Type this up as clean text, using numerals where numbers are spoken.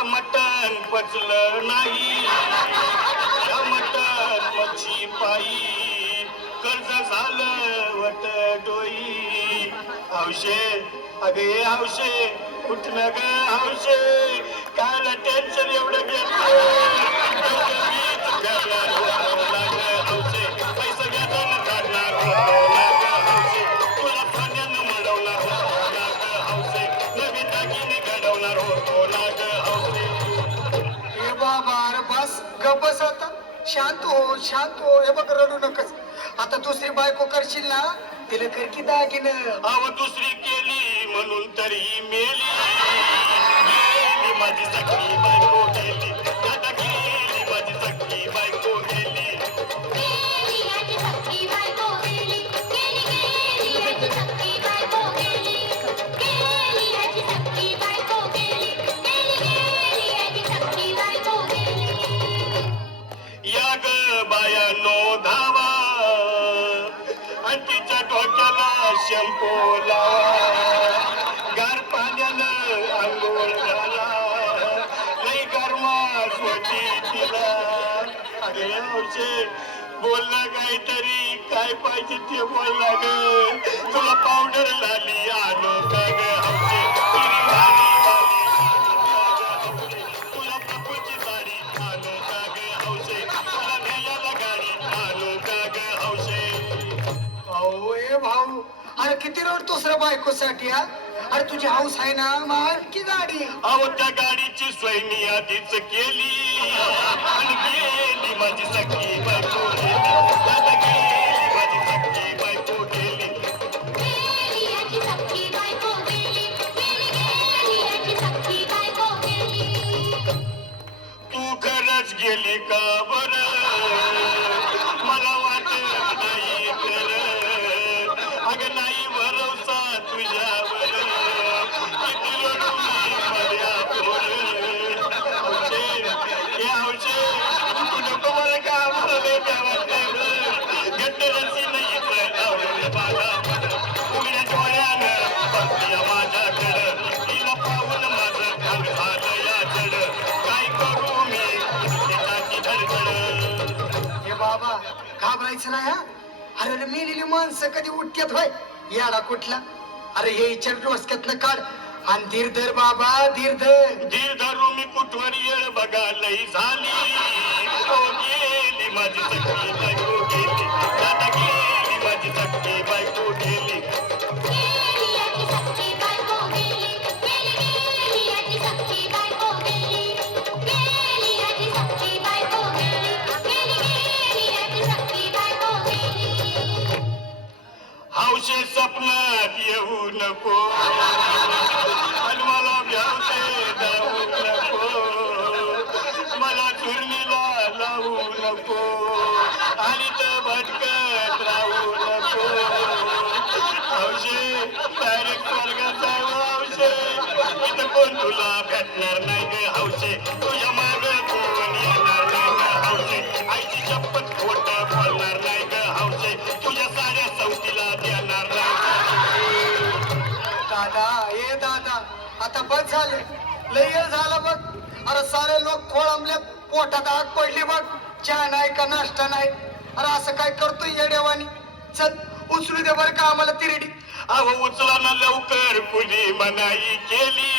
या मटण पचलं नाही, या मटण मच्छी पायी कर्ज झालं वट डोई. हौशे अगे हौशे उठणं ग हौशे, कायला टेन्शन एवढं घेतलं. हौशे पैसा घेताना काढणार हौशे, तुला सोन्यानं मिळवणार हौशे, नवी दागिने घडवणार होतो ना ग हौशे. हे बाबा अरे बस गप बस आता, शांत हो शांत हो. हे बघ रडू नकस. आता दुसरी बायको करशील ना, तिला कर की दागिनं. अव दुसरी केली म्हणून तरी मेली, गेली माझी सखी बायको गेली, दादा गेली माझी सखी बायको गेली. या ग बायानो धावा आणि तिच्या डोक्याला शॅम्पू लावा, गार पाण्यानं आंघोळ घाला, लई गरमास होती तिला. अरे हौशे बोलला काहीतरी, काय पाहिजे ते बोलला ग. तुला पावडर लाली आणू का ग हौशे, तुला भारी भारी तुला प्रभूची साडी आणू का ग हौशे, तुला न्यायला गाडी आणू का ग हौशे. अहो ए भाऊ, अरे किती रडतोस रे बायकोसाठी हा. अरे तुझी हाऊस आहे ना, मार की गाडी. अहो त्या गाडीची सोय मी आधीच केली आणि गेली माझी सखी बायको गेली, दादा गेली माझी सखी बायको गेली. तू खरंच गेली का बरं, मला वाटत नाही खरं, अगं नाही भरोसा तुझ्यावर, किती रडू मी मर्यादोर. हौशे हे हौशे तू नको मला का म्हणले गावात घट्ट रसी नाही आवडलं बाळा, उघड्या डोळ्यानं बघतीया माझ्याकडं, तिला पाहून माझं अंग झालं या जड, काय करू मी तिची धडधड. हे बाबा घाबरायचं नाही हा. अरे मेलेली माणसं कधी उठत्यात होय, याडा कुठला. अरे हे इच्छा डोसक्यातनं काढ आणि धीर धर बाबा, धीर धर. धीर धरू मी कुठवर येळ बघा लई झाली, हो गेली माझी सखी बायको गेली, दादा गेली माझी सखी बायको गेली. हौशे स्वप्नात येऊ नको आणि मला भ्यावते जाऊ नको, मला चुरणीला लावू नको आणि तर भटकत राहू नको. हौशे डायरेक्ट स्वर्गात जाऊ हौशे, इथं कोण तुला भेटणार नाही ग हौशे, तुझ्या माग कोण येणार नाही ग हौशे, आईची शपथ खोट बोलणार नाही ग हौशे, तुझ्या साड्या सवतीला देणार नाही. दादा ए दादा, आता बस झाले, लय वेळ झाला बघ. अरे सारे लोक खोळंबल्यात, पोटात आग पडली बघ, चहा नाही का नाश्ता नाही. अरे असं काय करतोय येड्यावानी. चल उचलू दे बरं का आम्हाला तिरडी. अहो उचला ना लवकर, कुणी मनाई केली,